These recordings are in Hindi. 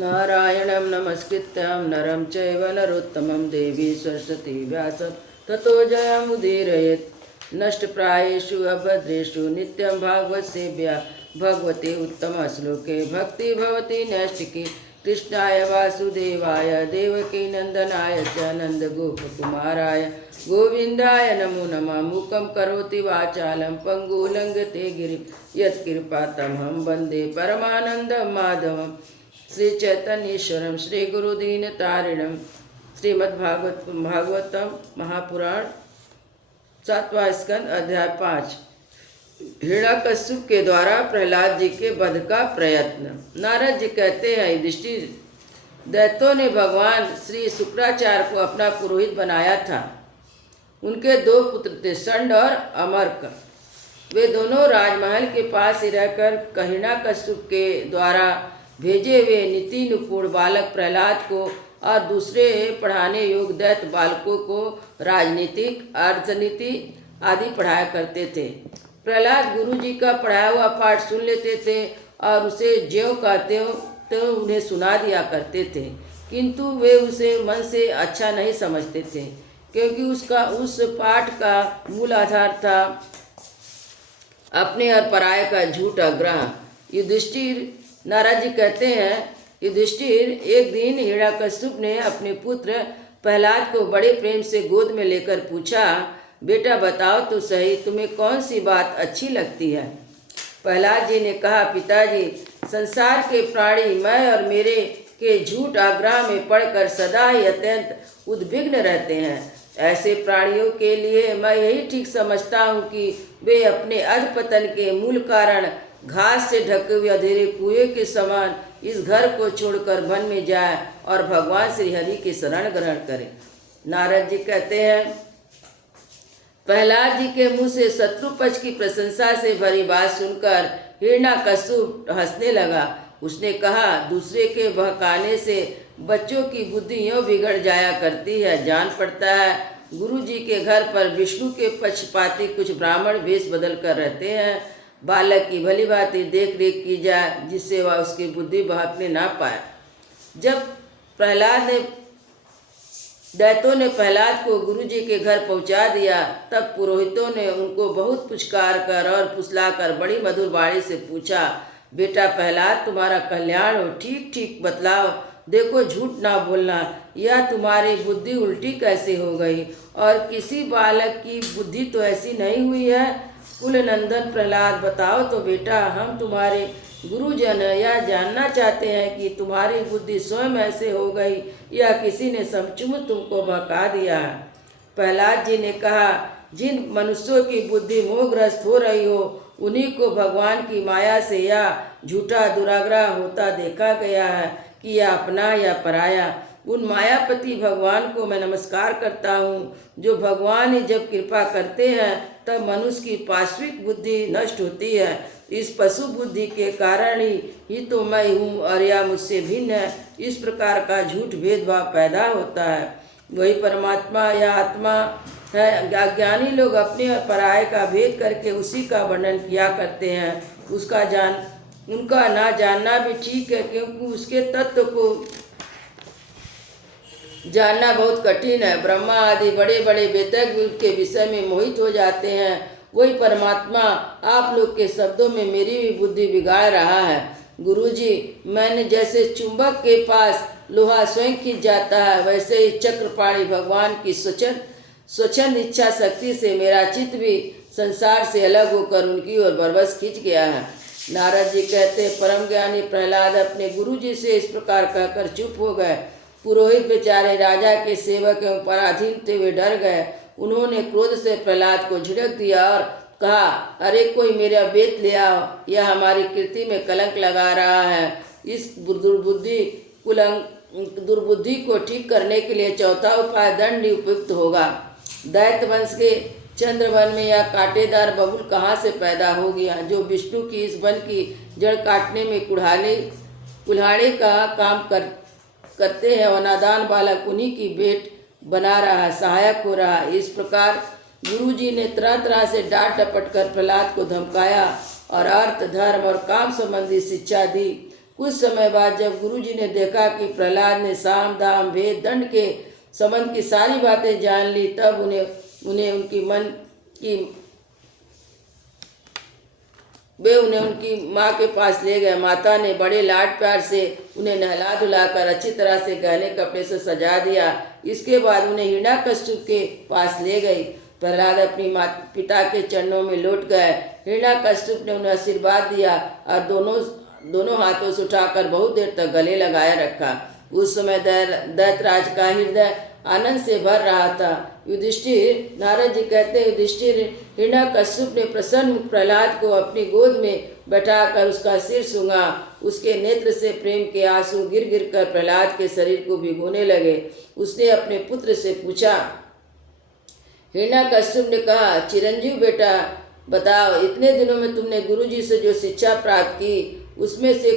नारायणं नमस्कृत्यं नरं चैव नरोत्तमं देवी सरस्वती व्यासं ततो जयमुदीरयेत्। नष्टप्रायेषु अभद्रेषु नित्यं भागवत सेव्या भगवती उत्तमश्लोके भक्ति भवति नैष्टिकी। कृष्णाय वासुदेवाय देवकी नंदनाय च नन्दगोपकुमाराय गोविन्दाय नमो नमः। मूकं करोति वाचालं पङ्गुलङ्घते गिरिं यत्कृपातमहं वन्दे परमानन्दं माधवम्। श्री चैतन्येश्वरम श्री गुरुदीनतारिणम। भागवतम महापुराण 7वां स्कंद अध्याय 5। हिरण्यकश्यप के द्वारा प्रहलाद जी के वध का प्रयत्न। नारद जी कहते हैं, युधिष्ठिर, दैत्यों ने भगवान श्री शुक्राचार्य को अपना पुरोहित बनाया था। उनके 2 पुत्र थे, षंड और अमर्क। वे दोनों राजमहल के पास ही रहकर हिरण्यकश्यप के द्वारा भेजे हुए नीति निपुण बालक प्रहलाद को और दूसरे पढ़ाने योग्य दैत्य बालकों को राजनीतिक, अर्थनीति आदि पढ़ाया करते थे। प्रहलाद गुरु जी का पढ़ाया हुआ पाठ सुन लेते थे और उसे ज्यों का त्यों उन्हें सुना दिया करते थे, किंतु वे उसे मन से अच्छा नहीं समझते थे, क्योंकि उस पाठ का मूल आधार था अपने और पराये का झूठ आग्रह। युधिष्ठिर, नारद जी कहते हैं, युधिष्ठिर, एक दिन हिरण्यकश्यप ने अपने पुत्र प्रहलाद को बड़े प्रेम से गोद में लेकर पूछा, बेटा बताओ तो सही, तुम्हें कौन सी बात अच्छी लगती है? प्रहलाद जी ने कहा, पिताजी, संसार के प्राणी मैं और मेरे के झूठ आग्रह में पड़कर सदा ही अत्यंत उद्विग्न रहते हैं। ऐसे प्राणियों के लिए मैं यही ठीक समझता हूँ कि वे अपने अधपतन के मूल कारण घास से ढके हुए अंधेरे कुएं के समान इस घर को छोड़कर वन में जाए और भगवान श्री हरि की शरण ग्रहण करें। नारद जी कहते हैं, प्रहलाद जी के मुंह से शत्रु पक्ष की प्रशंसा से भरी बात सुनकर हिरण्यकश्यप हंसने लगा। उसने कहा, दूसरे के बहकाने से बच्चों की बुद्धि यूँ बिगड़ जाया करती है। जान पड़ता है गुरु जी के घर पर विष्णु के पक्षपाती कुछ ब्राह्मण वेश बदल कर रहते हैं। बालक की भली भांति देख रेख की जाए, जिससे वह उसकी बुद्धि बहकने ना पाए। जब दैत्यों ने प्रहलाद को गुरु जी के घर पहुंचा दिया, तब पुरोहितों ने उनको बहुत पुचकार कर और फुसलाकर बड़ी मधुर वाणी से पूछा, बेटा प्रहलाद, तुम्हारा कल्याण हो, ठीक ठीक बतलाओ, देखो झूठ ना बोलना, यह तुम्हारी बुद्धि उल्टी कैसे हो गई? और किसी बालक की बुद्धि तो ऐसी नहीं हुई है। कुल नंदन प्रहलाद, बताओ तो बेटा, हम तुम्हारे गुरुजन यह जानना चाहते हैं कि तुम्हारी बुद्धि स्वयं ऐसे हो गई या किसी ने सचमुच तुमको बहका दिया है? प्रहलाद जी ने कहा, जिन मनुष्यों की बुद्धि मोहग्रस्त हो रही हो, उन्हीं को भगवान की माया से या झूठा दुराग्रह होता देखा गया है कि यह अपना या पराया। उन मायापति भगवान को मैं नमस्कार करता हूँ, जो भगवान ही जब कृपा करते हैं तब मनुष्य की पाश्विक बुद्धि नष्ट होती है। इस पशु बुद्धि के कारण ही तो मैं हूँ और यह मुझसे भिन्न है। इस प्रकार का झूठ भेदभाव पैदा होता है। वही परमात्मा या आत्मा है। अज्ञानी लोग अपने और पराये का भेद करके उसी का वर्णन किया करते हैं। उनका ना जानना भी ठीक है, क्योंकि उसके तत्व को जानना बहुत कठिन है। ब्रह्मा आदि बड़े बड़े वेदज्ञ के विषय में मोहित हो जाते हैं। वही परमात्मा आप लोग के शब्दों में मेरी भी बुद्धि बिगाड़ रहा है। गुरुजी, मैंने जैसे चुंबक के पास लोहा स्वयं खींच जाता है, वैसे ही चक्रपाणी भगवान की स्वच्छंद इच्छा शक्ति से मेरा चित्त भी संसार से अलग होकर उनकी ओर बरबस खींच गया है। नारद जी कहते, परम ज्ञानी प्रहलाद अपने गुरु जी से इस प्रकार कहकर चुप हो गए। पुरोहित बेचारे राजा के सेवक एवं पराधीन थे, वे डर गए। उन्होंने क्रोध से प्रहलाद को झिड़क दिया और कहा, अरे कोई मेरा बेत ले आओ, यह हमारी कीर्ति में कलंक लगा रहा है। इस दुर्बुद्धि को ठीक करने के लिए चौथा उपाय दंड ही उपयुक्त होगा। दैत्य वंश के चंद्रवन में यह कांटेदार बबूल कहाँ से पैदा हो गया, जो विष्णु की इस वन की जड़ काटने में कुल्हाड़े का काम करते हैं और नादान बालक उन्हीं की भेंट बना रहा है, सहायक हो रहा है। इस प्रकार गुरु जी ने तरह तरह से डांट डपट कर प्रहलाद को धमकाया और अर्थ, धर्म और काम संबंधी शिक्षा दी। कुछ समय बाद जब गुरुजी ने देखा कि प्रहलाद ने साम दाम भेद दंड के संबंध की सारी बातें जान ली, तब उन्हें उनकी माँ के पास ले गए। माता ने बड़े लाड प्यार से उन्हें नहला धुलाकर अच्छी तरह से गहने कपड़े से सजा दिया। इसके बाद उन्हें हिरण्याकश्यप के पास ले गई। प्रहलाद अपनी पिता के चरणों में लौट गए। हिरण्याकश्यप ने उन्हें आशीर्वाद दिया और दोनों हाथों से उठाकर बहुत देर तक गले लगाए रखा। उस समय दैत्यराज का हृदय आनंद से भर रहा था। युधिष्ठिर, नारद जी कहते हैं, युधिष्ठिर हिरण्याकश्यप ने प्रसन्न प्रहलाद को अपनी गोद में बैठाकर उसका सिर सूंघा। उसके नेत्र से प्रेम के आंसू गिर गिर कर प्रहलाद के शरीर को भिगोने लगे। उसने अपने पुत्र से पूछा, हिरण्याकश्यप ने कहा, चिरंजीव बेटा, बताओ, इतने दिनों में तुमने गुरुजी से जो शिक्षा प्राप्त की, उसमें से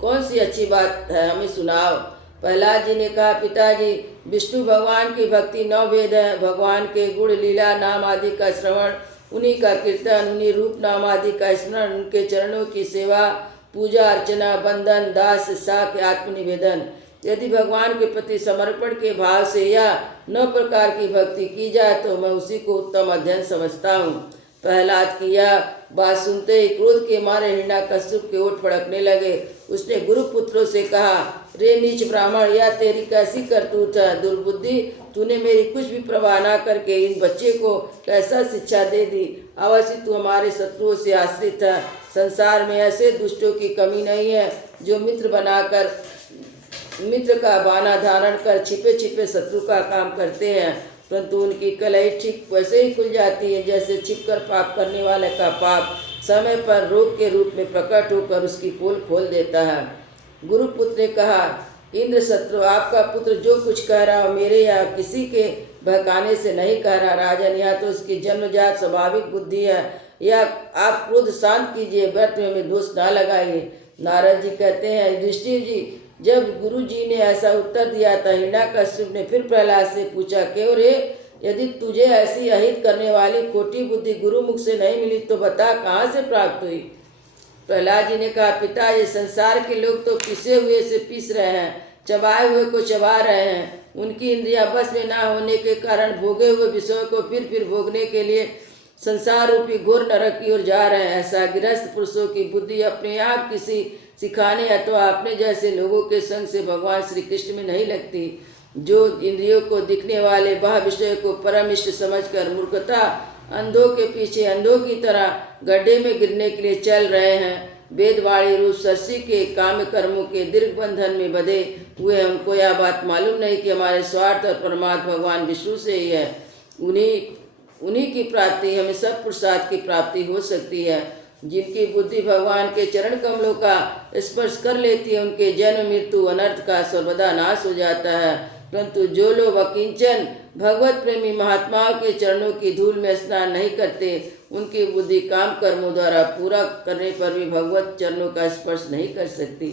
कौन सी अच्छी बात है, हमें सुनाओ। प्रहलाद जी ने कहा, पिताजी, विष्णु भगवान की भक्ति 9 वेद है। भगवान के गुण, लीला, नाम आदि का श्रवण, उन्हीं का कीर्तन, उन्हीं रूप नाम आदि का स्मरण, उनके चरणों की सेवा, पूजा अर्चना, बंधन, दास, साख, आत्मनिवेदन। यदि भगवान के प्रति समर्पण के भाव से या 9 प्रकार की भक्ति की जाए तो मैं उसी को उत्तम अध्ययन समझता हूँ। प्रहलाद की यह बात सुनते ही क्रोध के मारे हिरण्याकश्यप के ओठ फड़कने लगे। उसने गुरुपुत्रों से कहा, रे नीच ब्राह्मण, यह तेरी कैसी करतूत है? दुर्बुद्धि, तूने मेरी कुछ भी परवाह न करके इन बच्चे को कैसा शिक्षा दे दी? अवश्य तू हमारे शत्रुओं से आश्रित है। संसार में ऐसे दुष्टों की कमी नहीं है जो मित्र का बहाना धारण कर छिपे छिपे शत्रु का काम करते हैं, परंतु उनकी कलई ठीक वैसे ही खुल जाती है जैसे छिपकर पाप करने वाले का पाप समय पर रोग के रूप में प्रकट होकर उसकी पोल खोल देता है। गुरुपुत्र ने कहा, इंद्र शत्रु, आपका पुत्र जो कुछ कह रहा हो मेरे या किसी के बहकाने से नहीं कह रहा। राजन, यह तो उसकी जन्मजात स्वाभाविक बुद्धि है। या आप क्रोध शांत कीजिए, व्यर्थ में हमें दोष ना लगाइए। नारद जी कहते हैं, युधिष्ठिर जी, जब गुरु जी ने ऐसा उत्तर दिया था, हिरण्याकश्यप ने फिर प्रहलाद से पूछा, क्यों रे, यदि तुझे ऐसी अहित करने वाली खोटी बुद्धि गुरुमुख से नहीं मिली तो बता, कहाँ से प्राप्त हुई? प्रहलाद जी ने कहा, पिता, ये संसार के लोग तो पिसे हुए से पीस रहे हैं, चबाए हुए को चबा रहे हैं। उनकी इंद्रियां बस में ना होने के कारण भोगे हुए विषयों को फिर भोगने के लिए संसार रूपी घोर नरक की ओर जा रहे हैं। ऐसा गृहस्थ पुरुषों की बुद्धि अपने आप किसी सिखाने अथवा अपने जैसे लोगों के संग से भगवान श्री कृष्ण में नहीं लगती। जो इंद्रियों को दिखने वाले बाह्य विषय को परम इष्ट समझकर मूर्खता अंधों के पीछे अंधों की तरह गड्ढे में गिरने के लिए चल रहे हैं, वेदवाणी रूप सरसी के काम कर्मों के दीर्घ बंधन में बंधे हुए, हमको यह बात मालूम नहीं कि हमारे स्वार्थ और परमात्मा भगवान विष्णु से ही है। उन्हीं की प्राप्ति, हमें सब पुरुषार्थ की प्राप्ति हो सकती है। जिनकी बुद्धि भगवान के चरण कमलों का स्पर्श कर लेती है, उनके जन्म मृत्यु अनर्थ का सर्वदा नाश हो जाता है। परंतु जो लोग अकिंचन भगवत प्रेमी महात्माओं के चरणों की धूल में स्नान नहीं करते, उनकी बुद्धि काम कर्मों द्वारा पूरा करने पर भी भगवत चरणों का स्पर्श नहीं कर सकती।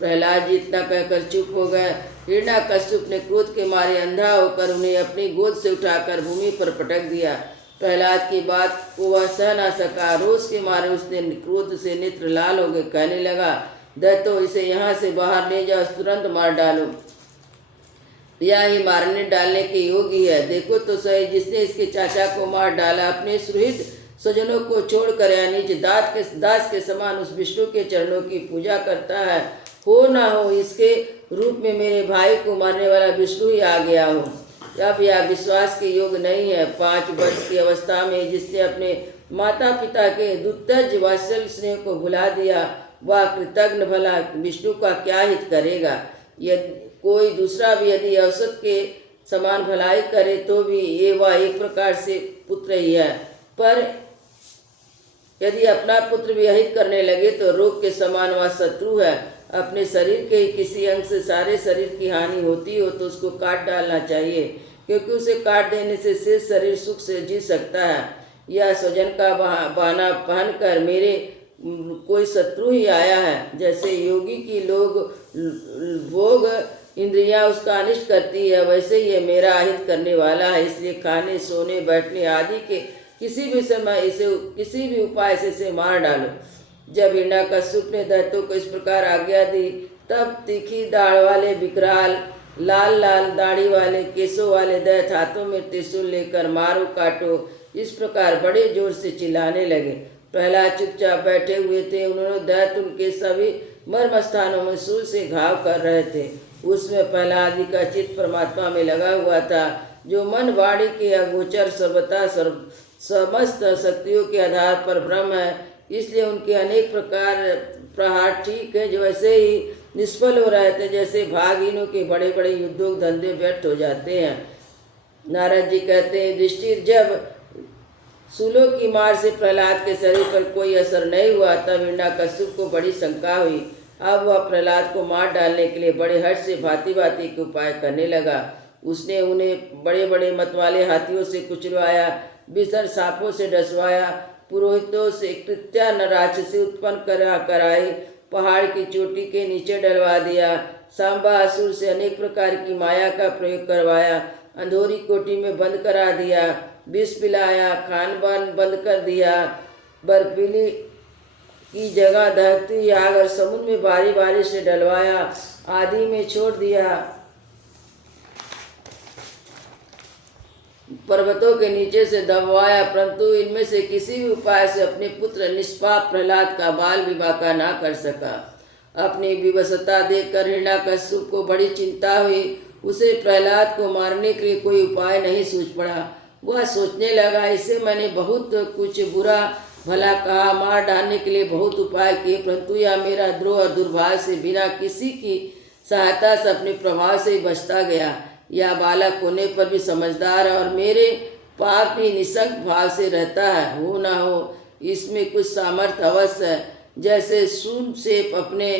प्रहलाद जी इतना कहकर चुप हो गए। हिरण्याकश्यप ने क्रोध के मारे अंधा होकर उन्हें अपनी गोद से उठाकर भूमि पर पटक दिया। प्रहलाद की बात को वह सह न सका। रोष के मारे उसने क्रोध से नेत्र लाल हो गए। कहने लगा, दैत्यो, इसे यहाँ से बाहर ले जाओ, तुरंत मार डालो। यह ही मारने डालने के योग्य है। देखो तो सही, जिसने इसके चाचा को मार डाला अपने सुहृद स्वजनों को छोड़कर या निज दास के समान उस विष्णु के चरणों की पूजा करता है। हो ना हो इसके रूप में मेरे भाई को मारने वाला विष्णु ही आ गया हो। अब यह विश्वास के योग नहीं है। 5 वर्ष की अवस्था में जिसने अपने माता पिता के दुत्तज वात्सल्य स्नेह को भुला दिया, वह कृतज्ञ भला विष्णु का क्या हित करेगा? यदि कोई दूसरा भी यदि औसत के समान भलाई करे तो भी ये वह एक प्रकार से पुत्र ही है, पर यदि अपना पुत्र भी अहित करने लगे तो रोग के समान वह शत्रु है। अपने शरीर के किसी अंग से सारे शरीर की हानि होती हो तो उसको काट डालना चाहिए, क्योंकि उसे काट देने से शेष शरीर सुख से जी सकता है। यह स्वजन का बहाना पहन कर मेरे कोई शत्रु ही आया है। जैसे योगी की लोग भोग इंद्रियां उसका अनिष्ट करती है, वैसे ही मेरा अहित करने वाला है। इसलिए खाने सोने बैठने आदि के किसी भी समय इसे किसी भी उपाय से इसे मार डालो। जब हिरण्यकश्यप ने दैत्यों को इस प्रकार आज्ञा दी, तब तीखी दाढ़ वाले विकराल लाल लाल दाढ़ी वाले केसों वाले दैत्य हाथों में त्रिशूल लेकर मारो काटो इस प्रकार बड़े जोर से चिल्लाने लगे। प्रहलाद चुपचाप बैठे हुए थे। उन्होंने दैत्य उनके सभी मर्म स्थानों में सूल से घाव कर रहे थे। उसमें प्रहलाद जी का चित्त परमात्मा में लगा हुआ था, जो मन वाणी के अगोचर सर्वथा समस्त शक्तियों के आधार पर ब्रह्म है। इसलिए उनके अनेक प्रकार प्रहार ठीक है जो वैसे ही निष्फल हो रहे थे, जैसे भागहीनों के बड़े बड़े युद्धों धंधे व्यर्थ हो जाते हैं। नारद जी कहते हैं, युधिष्ठिर, जब सूलों की मार से प्रहलाद के शरीर पर कोई असर नहीं हुआ, तब हिरण्यकश्यप को बड़ी शंका हुई। अब वह प्रहलाद को मार डालने के लिए बड़े हर्ष से भांति भांति के उपाय करने लगा। उसने उन्हें बड़े बड़े मतवाले हाथियों से कुचलवाया, विषधर सांपों से डसवाया, पुरोहितों से कृत्या न राक्षसी उत्पन्न कराई, पहाड़ की चोटी के नीचे डलवा दिया, सांबा असुर से अनेक प्रकार की माया का प्रयोग करवाया, अंधोरी कोठी में बंद करा दिया, विष पिलाया, खान पान बंद कर दिया, बर्फीली की जगह दहकती आग और समुद्र में बारी बारी से डलवाया, आदि में छोड़ दिया, पर्वतों के नीचे से दबवाया, परंतु इनमें से किसी भी उपाय से अपने पुत्र निष्पाप प्रहलाद का बाल विवाह ना कर सका। अपनी विवशता देखकर हिरण्यकश्यप को बड़ी चिंता हुई। उसे प्रहलाद को मारने के लिए कोई उपाय नहीं सूझ पड़ा। वह सोचने लगा, इसे मैंने बहुत कुछ बुरा भला कहा, मार डालने के लिए बहुत उपाय किए, परंतु यह मेरा द्रोह और दुर्भाग्य से बिना किसी की सहायता से अपने प्रभाव से ही बचता गया। यह बालक होने पर भी समझदार और मेरे पाप ही निसंक भाव से रहता है। हो ना हो इसमें कुछ सामर्थ्य अवश्य है। जैसे शूरसेन अपने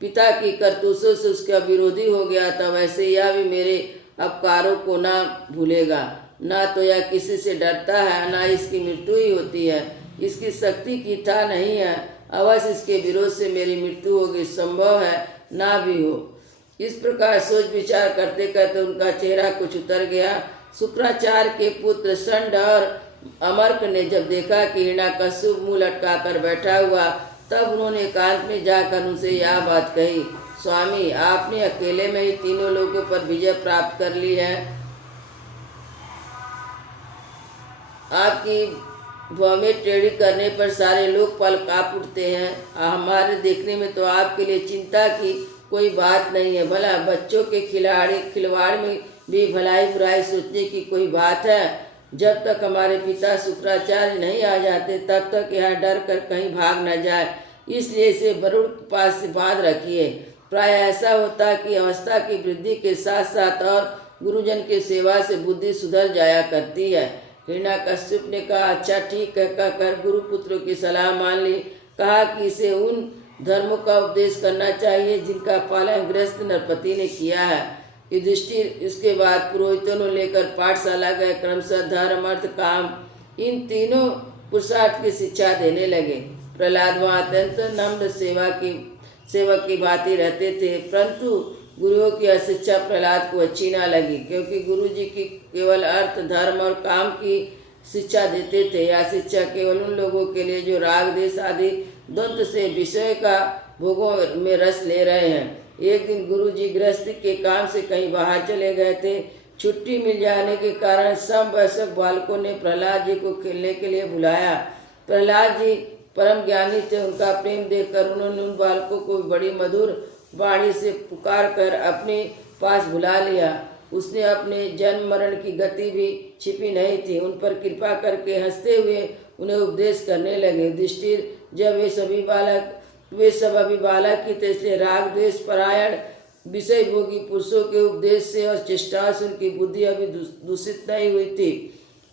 पिता की करतूतों से उसका विरोधी हो गया था, वैसे यह भी मेरे अपकारों को ना भूलेगा। ना तो यह किसी से डरता है, ना इसकी मृत्यु ही होती है। इसकी शक्ति की था नहीं है, अवश्य इसके विरोध से मेरी मृत्यु होगी, संभव है ना भी हो। इस प्रकार सोच विचार करते करते उनका चेहरा कुछ उतर गया। शुक्राचार्य के पुत्र षंड और अमर्क ने जब देखा कि हिरण्यकश्यप मुँह लटकाकर बैठा हुआ, तब उन्होंने एकांत में जाकर उनसे यह बात कही, स्वामी, आपने अकेले में ही तीनों लोगों पर विजय प्राप्त कर ली है। आपकी भौमें टेढ़ी करने पर सारे लोग पल काँप उठते हैं। हमारे देखने में तो आपके लिए चिंता की कोई बात नहीं है। भला बच्चों के खिलवाड़ में भी भलाई बुराई सोचने की कोई बात है? जब तक हमारे पिता शुक्राचार्य नहीं आ जाते, तब तक यह डर कर कहीं भाग न जाए, इसलिए इसे वरुण के पास से बांध रखिए। प्राय ऐसा होता है कि अवस्था की वृद्धि के साथ साथ और गुरुजन की सेवा से बुद्धि सुधर जाया करती है। हिरण्यकश्यप ने कहा, अच्छा ठीक है कहकर गुरुपुत्रों की सलाह मान ली। कहा कि इसे उन धर्मों का उपदेश करना चाहिए जिनका पालन गृहस्थ नरपति ने किया है। युधिष्ठिर इसके बाद पुरोहितों ने लेकर पाठशाला गए। क्रमशः धर्म अर्थ काम इन तीनों पुरुषार्थ की शिक्षा देने लगे। प्रहलाद वहाँ अत्यंत नम्र सेवक की भांति रहते थे, परंतु गुरुओं की अशिक्षा प्रहलाद को अच्छी ना लगी, क्योंकि गुरु जी की केवल अर्थ धर्म और काम की शिक्षा देते थे। यह शिक्षा केवल उन लोगों के लिए जो राग देश आदि द्वंद्व से विषय का भोगों में रस ले रहे हैं। एक दिन गुरु जी गृहस्थी के काम से कहीं बाहर चले गए थे। छुट्टी मिल जाने के कारण सब वयस्क बालकों ने प्रहलाद जी को खेलने के लिए बुलाया। प्रहलाद जी परम ज्ञानी थे। उनका प्रेम देखकर उन्होंने उन बालकों को बड़ी मधुर वाणी से पुकार कर अपने पास बुला लिया। उसने अपने जन्म मरण की गति भी छिपी नहीं थी। उन पर कृपा करके हंसते हुए उन्हें उपदेश करने लगे। युधिष्ठिर, जब वे सब अभी बालक ही थे, इसलिए राग द्वेष परायण विषय भोगी पुरुषों के उपदेश से और चेष्टा से उनकी बुद्धि अभी दूषित नहीं हुई थी।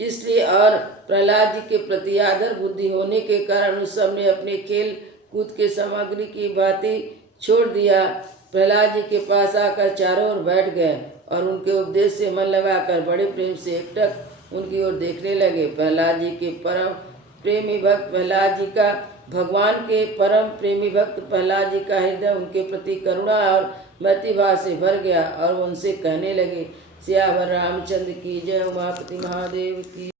इसलिए और प्रहलाद जी के प्रति आदर बुद्धि होने के कारण उस सब ने अपने खेल कूद के सामग्री की भांति छोड़ दिया। प्रहलाद जी के पास आकर चारों ओर बैठ गए और उनके उपदेश से मन लगाकर बड़े प्रेम से एकटक उनकी ओर देखने लगे। प्रहलाद जी के परम प्रेमी भक्त प्रहलाद जी का भगवान के परम प्रेमी भक्त प्रहलाद जी का हृदय उनके प्रति करुणा और मैत्रीभाव से भर गया और वो उनसे कहने लगे, सियावर रामचंद्र की जय, उमापति महादेव की।